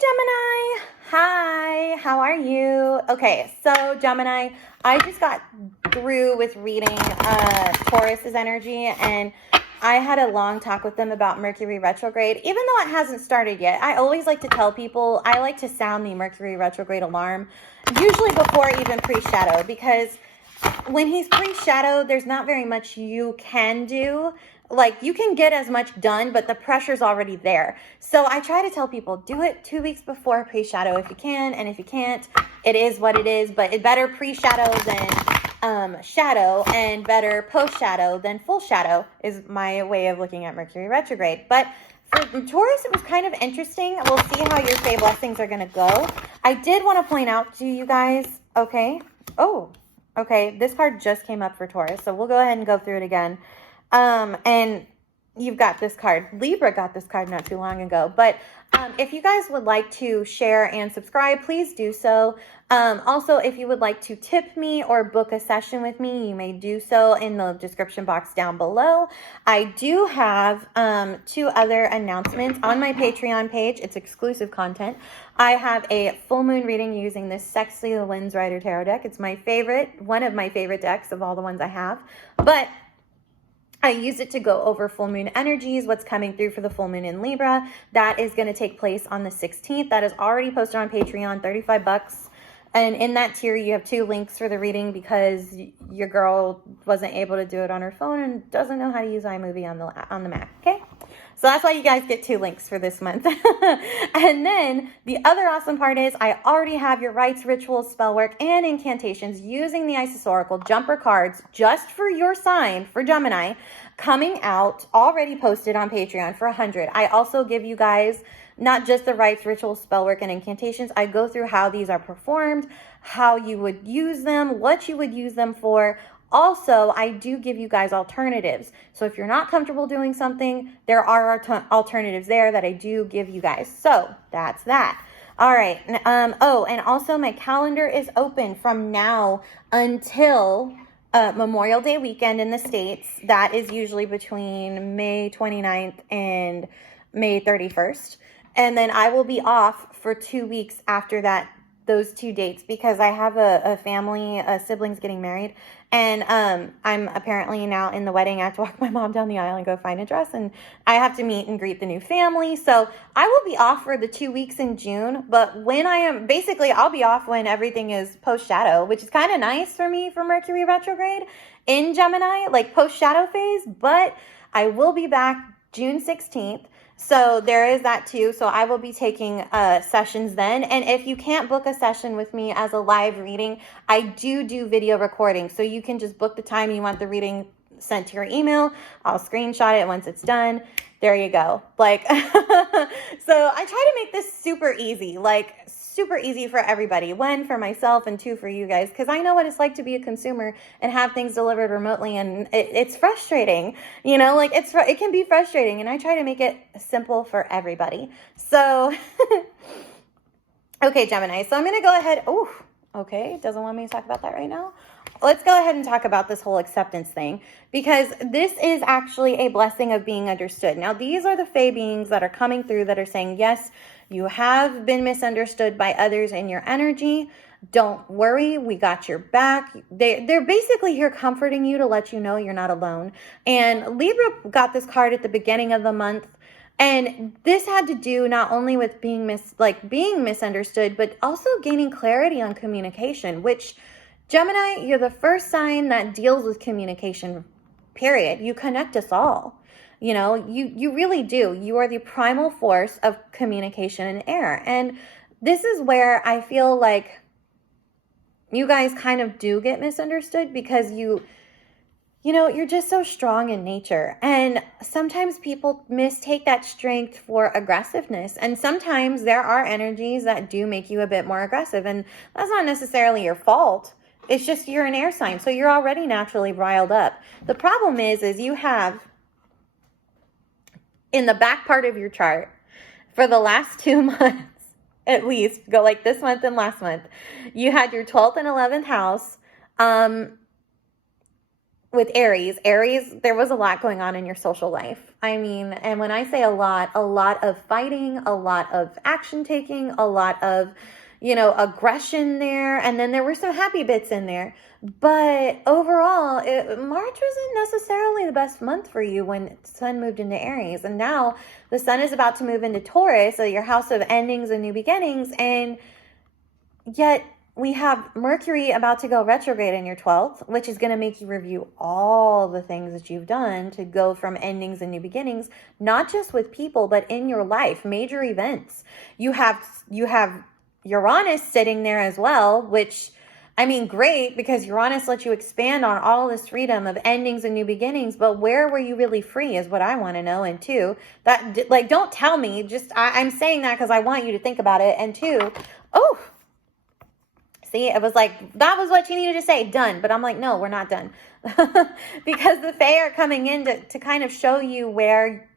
Gemini. Hi, how are you? Okay, so Gemini, I just got through with reading Taurus's energy, and I had a long talk with them about Mercury retrograde. Even though it hasn't started yet, I always like to tell people, I like to sound the Mercury retrograde alarm, usually before even pre-shadow, because when he's pre-shadow, there's not very much you can do. Like, you can get as much done, but the pressure's already there. So I try to tell people, do it 2 weeks before pre-shadow if you can, and if you can't, it is what it is. But it better pre-shadow than shadow, and better post-shadow than full shadow is my way of looking at Mercury retrograde. But for Taurus, it was kind of interesting. We'll see how your Fey blessings are going to go. I did want to point out to you guys, okay, this card just came up for Taurus, so we'll go ahead and go through it again. And you've got this card. Libra got this card not too long ago. But if you guys would like to share and subscribe, please do so. Also, if you would like to tip me or book a session with me, you may do so in the description box down below. I do have 2 other announcements on my Patreon page. It's exclusive content. I have a full moon reading using this Sexy the Lens Rider Tarot deck. It's my favorite, one of my favorite decks of all the ones I have. But I use it to go over full moon energies, what's coming through for the full moon in Libra. That is going to take place on the 16th. That is already posted on Patreon, $35. And in that tier, you have 2 links for the reading because your girl wasn't able to do it on her phone and doesn't know how to use iMovie on the Mac, okay? So that's why you guys get 2 links for this month. And then the other awesome part is I already have your rites, rituals, spell work, and incantations using the Isis Oracle jumper cards just for your sign, for Gemini, coming out, already posted on Patreon for $100. I also give you guys not just the rites, rituals, spell work, and incantations. I go through how these are performed, how you would use them, what you would use them for. Also, I do give you guys alternatives. So if you're not comfortable doing something, there are alternatives there that I do give you guys. So that's that. All right. And also my calendar is open from now until Memorial Day weekend in the States. That is usually between May 29th and May 31st. And then I will be off for 2 weeks after that, those 2 dates, because I have a family, siblings getting married. And I'm apparently now in the wedding. I have to walk my mom down the aisle and go find a dress. And I have to meet and greet the new family. So I will be off for the 2 weeks in June. But when I'll be off when everything is post-shadow, which is kind of nice for me for Mercury retrograde in Gemini, like post-shadow phase. But I will be back June 16th. So there is that too. So I will be taking sessions then. And if you can't book a session with me as a live reading, I do video recording. So you can just book the time you want the reading sent to your email. I'll screenshot it once it's done. There you go. Like, so I try to make this super easy, like super easy for everybody. 1, for myself, and 2, for you guys, because I know what it's like to be a consumer and have things delivered remotely, and it's frustrating, like it can be frustrating, and I try to make it simple for everybody. So, okay, Gemini, so I'm going to go ahead. Oh, okay, doesn't want me to talk about that right now. Let's go ahead and talk about this whole acceptance thing, because this is actually a blessing of being understood. Now, these are the Fey beings that are coming through that are saying, yes, you have been misunderstood by others in your energy. Don't worry, we got your back. They're basically here comforting you to let you know you're not alone. And Libra got this card at the beginning of the month. And this had to do not only with being misunderstood, but also gaining clarity on communication, which Gemini, you're the first sign that deals with communication, period. You connect us all. You really do. You are the primal force of communication and air. And this is where I feel like you guys kind of do get misunderstood, because you're just so strong in nature. And sometimes people mistake that strength for aggressiveness. And sometimes there are energies that do make you a bit more aggressive. And that's not necessarily your fault. It's just you're an air sign, so you're already naturally riled up. The problem is you have, in the back part of your chart, for the last 2 months, at least, go like this month and last month, you had your 12th and 11th house Aries, there was a lot going on in your social life. I mean, and when I say a lot of fighting, a lot of action taking, a lot of, aggression there. And then there were some happy bits in there. But overall, March wasn't necessarily the best month for you when Sun moved into Aries. And now the Sun is about to move into Taurus, so your house of endings and new beginnings. And yet we have Mercury about to go retrograde in your 12th, which is going to make you review all the things that you've done to go from endings and new beginnings, not just with people, but in your life, major events. You have Uranus sitting there as well, which, I mean, great, because Uranus lets you expand on all this freedom of endings and new beginnings, but where were you really free is what I want to know. And two, that, like, don't tell me, just, I'm saying that because I want you to think about it. And two, oh, see, it was like, that was what you needed to say, done. But I'm like, no, we're not done. Because the Fae are coming in to kind of show you where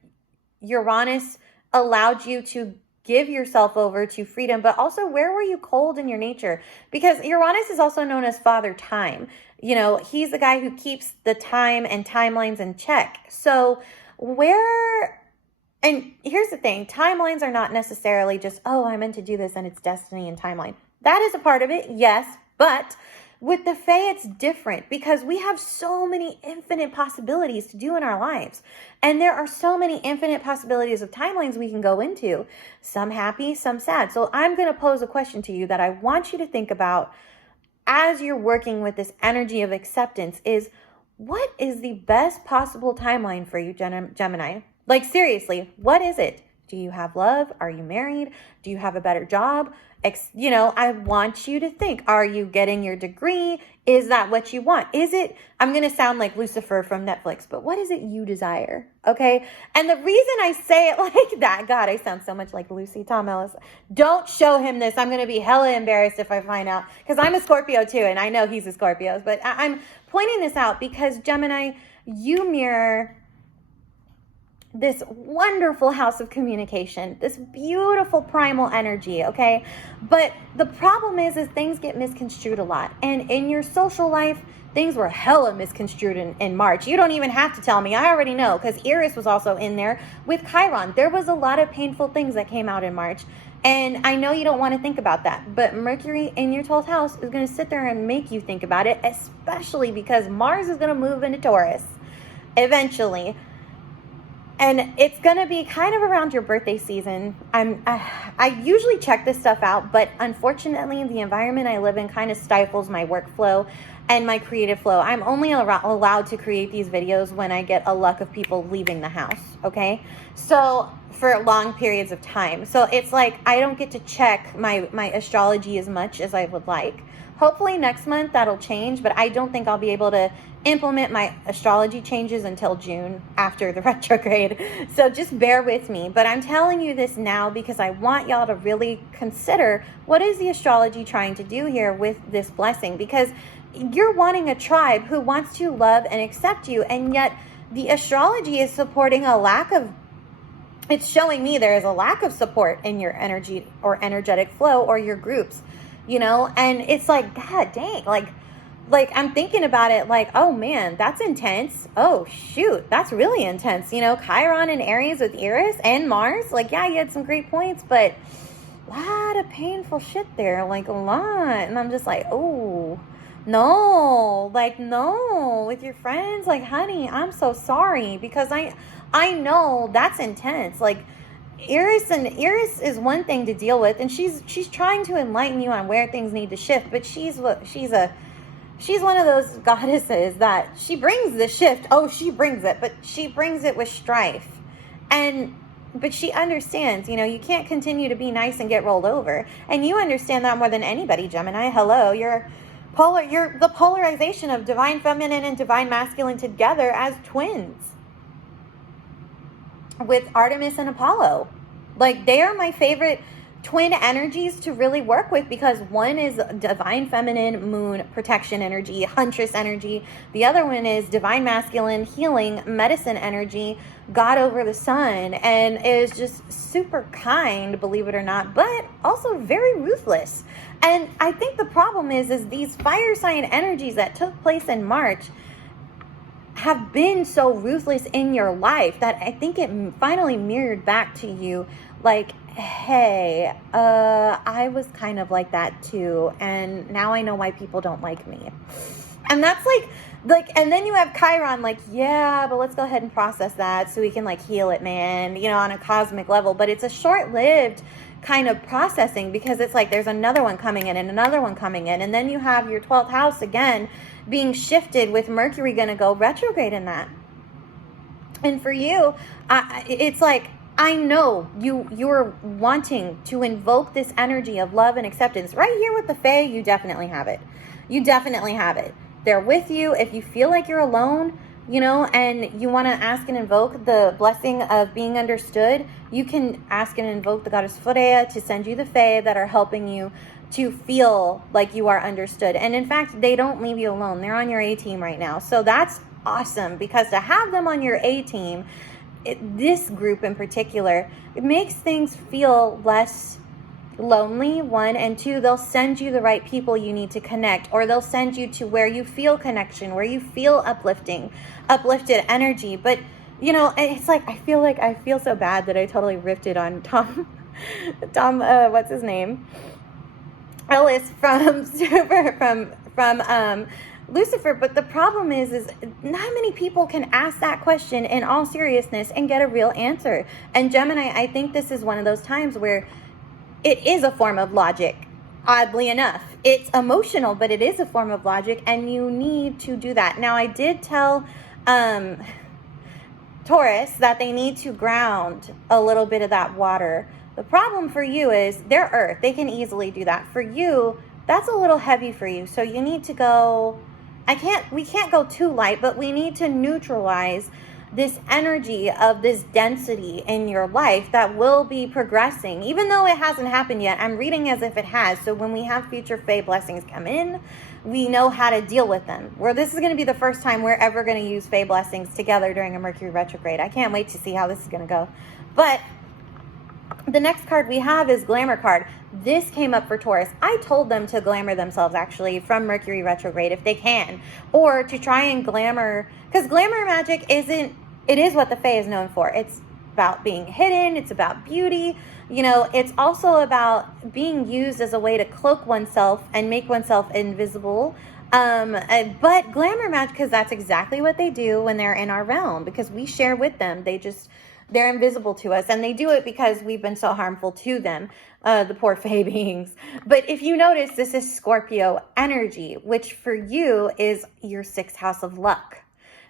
Uranus allowed you to give yourself over to freedom, but also where were you cold in your nature? Because Uranus is also known as Father Time. He's the guy who keeps the time and timelines in check. So and here's the thing, timelines are not necessarily just, oh, I'm meant to do this and it's destiny and timeline. That is a part of it, yes, but with the Fae, it's different because we have so many infinite possibilities to do in our lives. And there are so many infinite possibilities of timelines we can go into, some happy, some sad. So I'm going to pose a question to you that I want you to think about as you're working with this energy of acceptance is, what is the best possible timeline for you, Gemini? Like, seriously, what is it? Do you have love? Are you married? Do you have a better job? I want you to think, are you getting your degree? Is that what you want? Is it, I'm going to sound like Lucifer from Netflix, but what is it you desire? Okay. And the reason I say it like that, God, I sound so much like Lucy Tom Ellis. Don't show him this. I'm going to be hella embarrassed if I find out, because I'm a Scorpio too. And I know he's a Scorpio, but I'm pointing this out because Gemini, you mirror this wonderful house of communication, this beautiful primal energy, okay? But the problem is things get misconstrued a lot. And in your social life, things were hella misconstrued in March. You don't even have to tell me. I already know, because Eris was also in there with Chiron. There was a lot of painful things that came out in March. And I know you don't want to think about that, but Mercury in your 12th house is going to sit there and make you think about it, especially because Mars is going to move into Taurus eventually. And it's going to be kind of around your birthday season. I usually check this stuff out, but unfortunately, the environment I live in kind of stifles my workflow and my creative flow. I'm only allowed to create these videos when I get a luck of people leaving the house, okay? So for long periods of time. So it's like I don't get to check my astrology as much as I would like. Hopefully next month that'll change, but I don't think I'll be able to implement my astrology changes until June after the retrograde. So just bear with me. But I'm telling you this now because I want y'all to really consider, what is the astrology trying to do here with this blessing? Because you're wanting a tribe who wants to love and accept you, and yet the astrology is supporting a lack of, it's showing me there is a lack of support in your energy or energetic flow or your groups, and it's like, God dang, like I'm thinking about it like, oh man, that's intense. Oh shoot, that's really intense. Chiron and Aries with Eris and Mars. Like, yeah, you had some great points, but a lot of painful shit there, like a lot. And I'm just like, oh, no, with your friends, like, honey, I'm so sorry, because I know that's intense. Like, Eris is one thing to deal with, and she's trying to enlighten you on where things need to shift, but she's one of those goddesses that she brings the shift. Oh, she brings it, but she brings it with strife. But she understands, you can't continue to be nice and get rolled over. And you understand that more than anybody, Gemini. Hello, you're the polarization of divine feminine and divine masculine together as twins with Artemis and Apollo. Like, they are my favorite twin energies to really work with, because one is divine feminine, moon, protection energy, huntress energy. The other one is divine masculine, healing, medicine energy, God over the sun, and is just super kind, believe it or not, but also very ruthless. And I think the problem is these fire sign energies that took place in March, have been so ruthless in your life that I think it finally mirrored back to you like, hey, I was kind of like that too, and now I know why people don't like me. And that's like, and then you have Chiron, like, yeah, but let's go ahead and process that so we can like heal it, man, you know, on a cosmic level. But it's a short-lived kind of processing, because it's like there's another one coming in and another one coming in, and then you have your 12th house again being shifted with Mercury going to go retrograde in that. And for you, it's like, I know you're wanting to invoke this energy of love and acceptance. Right here with the Fae, you definitely have it. You definitely have it. They're with you. If you feel like you're alone, you know, and you want to ask and invoke the blessing of being understood, you can ask and invoke the goddess Freya to send you the Fae that are helping you to feel like you are understood. And in fact, they don't leave you alone. They're on your A team right now. So that's awesome, because to have them on your A team, this group in particular, it makes things feel less lonely, one, and two, they'll send you the right people you need to connect, or they'll send you to where you feel connection, where you feel uplifted energy. But you know, it's like I feel so bad that I totally ripped it on Tom what's his name, Ellis from Lucifer. But the problem is not many people can ask that question in all seriousness and get a real answer. And Gemini, I think this is one of those times where it is a form of logic. Oddly enough, it's emotional, but it is a form of logic, and you need to do that. Now, I did tell Taurus that they need to ground a little bit of that water. The problem for you is they're earth. They can easily do that. For you, that's a little heavy for you. So you need to go, we can't go too light, but we need to neutralize this energy of this density in your life that will be progressing. Even though it hasn't happened yet, I'm reading as if it has. So when we have future Fae blessings come in, we know how to deal with them. Where this is going to be the first time we're ever going to use Fae blessings together during a Mercury retrograde. I can't wait to see how this is going to go. But the next card we have is Glamour card. This came up for Taurus. I told them to glamour themselves, actually, from Mercury retrograde if they can, or to try and glamour, because glamour magic it is what the Fae is known for. It's about being hidden. It's about beauty. You know, it's also about being used as a way to cloak oneself and make oneself invisible. But glamour magic, because that's exactly what they do when they're in our realm, because we share with them. They're invisible to us, and they do it because we've been so harmful to them, the poor Fae beings. But if you notice, this is Scorpio energy, which for you is your 6th house of luck.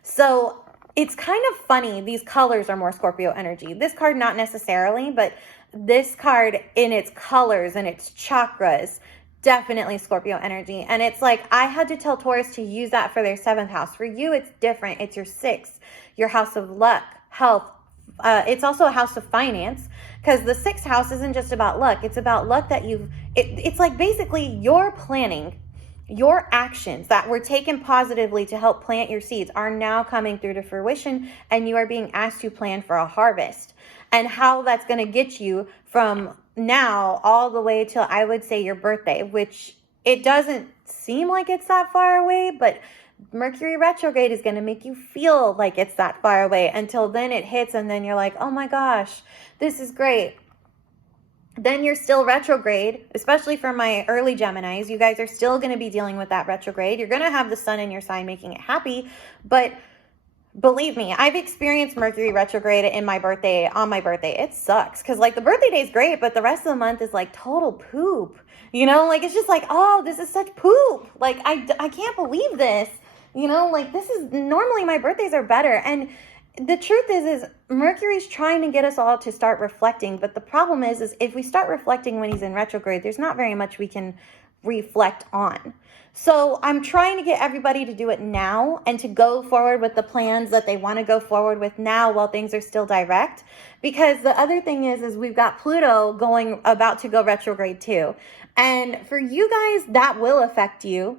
So it's kind of funny. These colors are more Scorpio energy. This card, not necessarily, but this card in its colors and its chakras, definitely Scorpio energy. And it's like, I had to tell Taurus to use that for their 7th house. For you, it's different. It's your 6th, your house of luck, health. It's also a house of finance, because the 6th house isn't just about luck. It's about luck that it's like basically your planning, your actions that were taken positively to help plant your seeds are now coming through to fruition, and you are being asked to plan for a harvest, and how that's going to get you from now all the way till, I would say, your birthday, which it doesn't seem like it's that far away, but Mercury retrograde is going to make you feel like it's that far away until then it hits, and then you're like, oh my gosh, this is great. Then you're still retrograde, especially for my early Geminis. You guys are still going to be dealing with that retrograde. You're going to have the sun in your sign making it happy, but believe me, I've experienced Mercury retrograde on my birthday. It sucks, because like the birthday day is great, but the rest of the month is like total poop. You know, like it's just like, oh, this is such poop. Like I can't believe this. You know, like this is normally my birthdays are better. And the truth is Mercury's trying to get us all to start reflecting. But the problem is if we start reflecting when he's in retrograde, there's not very much we can reflect on. So I'm trying to get everybody to do it now and to go forward with the plans that they want to go forward with now while things are still direct. Because the other thing is we've got Pluto about to go retrograde too. And for you guys, that will affect you.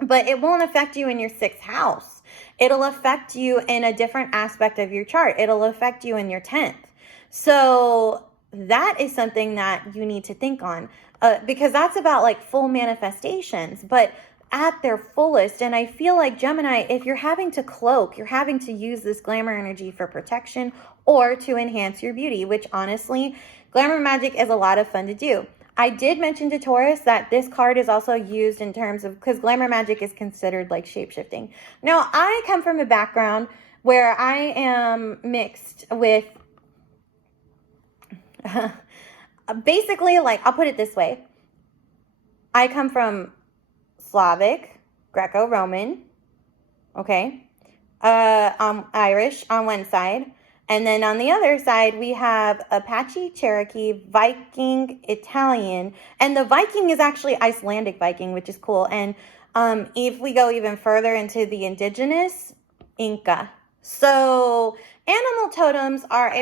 But it won't affect you in your 6th house. It'll affect you in a different aspect of your chart. It'll affect you in your 10th. So that is something that you need to think on, because that's about like full manifestations. But at their fullest. And I feel like Gemini, if you're having to cloak, you're having to use this glamour energy for protection or to enhance your beauty, which honestly, glamour magic is a lot of fun to do. I did mention to Taurus that this card is also used in terms of, because glamour magic is considered like shape-shifting. Now, I come from a background where I am mixed with basically, like, I'll put it this way. I come from Slavic, Greco-Roman, okay? Irish on one side. And then on the other side, we have Apache, Cherokee, Viking, Italian. And the Viking is actually Icelandic Viking, which is cool. And if we go even further into the indigenous, Inca. So animal totems are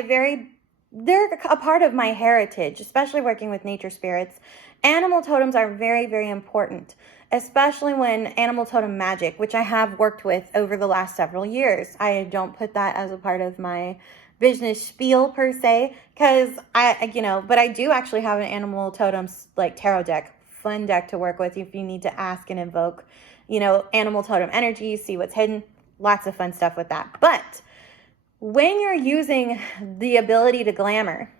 they're a part of my heritage, especially working with nature spirits. Animal totems are very, very important, especially when animal totem magic, which I have worked with over the last several years. I don't put that as a part of my business spiel per se, because but I do actually have an animal totems like tarot deck, fun deck to work with if you need to ask and invoke, animal totem energy, see what's hidden, lots of fun stuff with that. But when you're using the ability to glamour,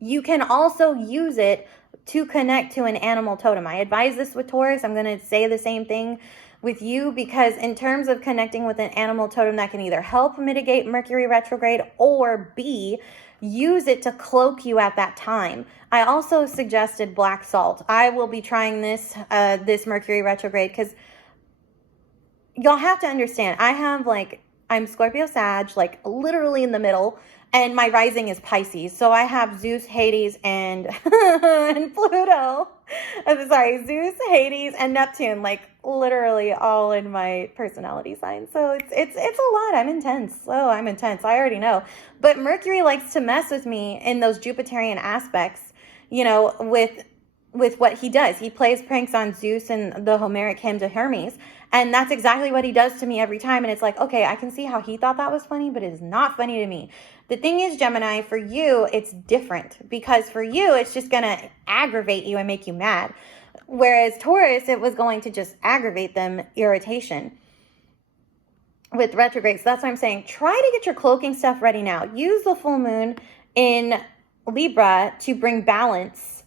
you can also use it to connect to an animal totem. I advise this with Taurus. I'm going to say the same thing with you, because in terms of connecting with an animal totem, that can either help mitigate Mercury retrograde or B, use it to cloak you at that time. I also suggested black salt. I will be trying this Mercury retrograde, because y'all have to understand, I'm Scorpio Sag, like literally in the middle, and my rising is Pisces. So I have Zeus, Hades, and and Pluto. I'm sorry, Zeus, Hades, and Neptune, like literally all in my personality sign. So it's a lot. I'm intense. I'm intense. I already know. But Mercury likes to mess with me in those Jupiterian aspects, with what he does. He plays pranks on Zeus and the Homeric hymn to Hermes. And that's exactly what he does to me every time. And it's like, okay, I can see how he thought that was funny, but it is not funny to me. The thing is, Gemini, for you, it's different, because for you, it's just going to aggravate you and make you mad. Whereas Taurus, it was going to just aggravate them, irritation with retrograde. So that's why I'm saying, try to get your cloaking stuff ready now. Use the full moon in Libra to bring balance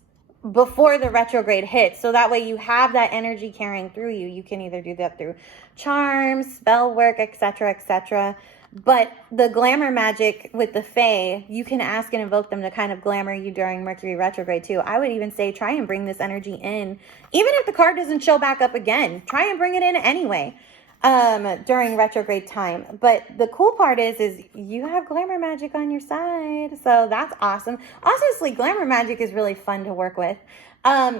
before the retrograde hits, so that way you have that energy carrying through you. You can either do that through charms, spell work, etc., etc. But the glamour magic with the Fae, you can ask and invoke them to kind of glamour you during Mercury retrograde too. I would even say try and bring this energy in, even if the card doesn't show back up again. Try and bring it in anyway during retrograde time. But the cool part is you have glamour magic on your side, so that's awesome. Honestly, glamour magic is really fun to work with,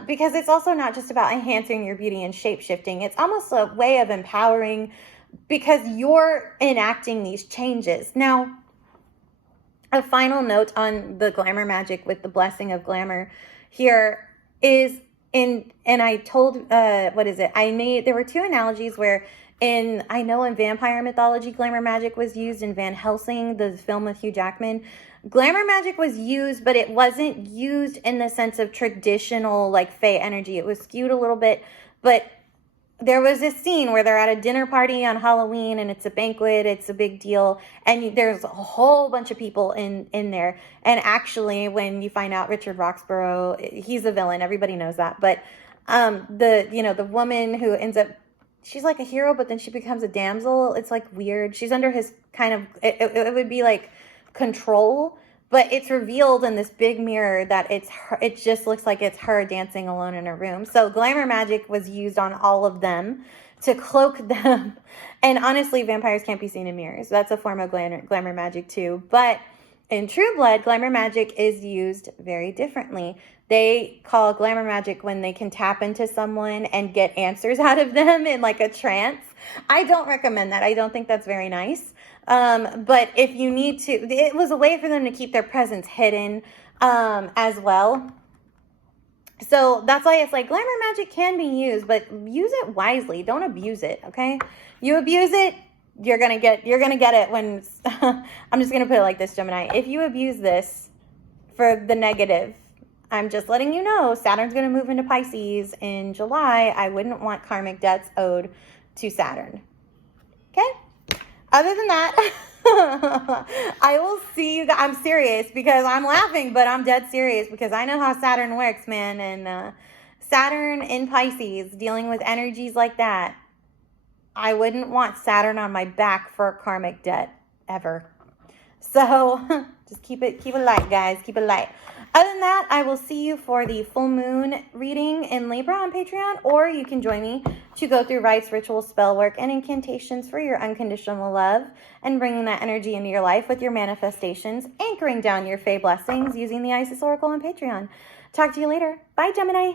because it's also not just about enhancing your beauty and shape shifting. It's almost a way of empowering, because you're enacting these changes. Now, a final note on the glamour magic with the blessing of glamour here is and I told there were two analogies where in vampire mythology, glamour magic was used. In Van Helsing, the film with Hugh Jackman, glamour magic was used, but it wasn't used in the sense of traditional like Fae energy. It was skewed a little bit, but there was this scene where they're at a dinner party on Halloween, and it's a banquet, it's a big deal, and there's a whole bunch of people in there. And actually, when you find out Richard Roxburgh, he's a villain, everybody knows that. But the woman who ends up, she's like a hero, but then she becomes a damsel. It's like weird. She's under his kind of, it would be like control, but it's revealed in this big mirror that it's her. It just looks like it's her dancing alone in a room. So glamour magic was used on all of them to cloak them. And honestly, vampires can't be seen in mirrors. That's a form of glamour magic too. But in True Blood, glamour magic is used very differently. They call glamour magic when they can tap into someone and get answers out of them in like a trance. I don't recommend that. I don't think that's very nice. But if you need to, it was a way for them to keep their presence hidden as well. So that's why it's like glamour magic can be used, but use it wisely. Don't abuse it, okay? You abuse it, you're gonna get it when I'm just gonna put it like this, Gemini. If you abuse this for the negative, I'm just letting you know, Saturn's going to move into Pisces in July. I wouldn't want karmic debts owed to Saturn. Okay? Other than that, I will see you guys. I'm serious because I'm laughing, but I'm dead serious because I know how Saturn works, man. And Saturn in Pisces, dealing with energies like that, I wouldn't want Saturn on my back for a karmic debt ever. So just keep it light, guys. Keep it light. Other than that, I will see you for the full moon reading in Libra on Patreon, or you can join me to go through rites, rituals, spell work, and incantations for your unconditional love and bringing that energy into your life with your manifestations, anchoring down your Fae blessings using the Isis Oracle on Patreon. Talk to you later. Bye, Gemini.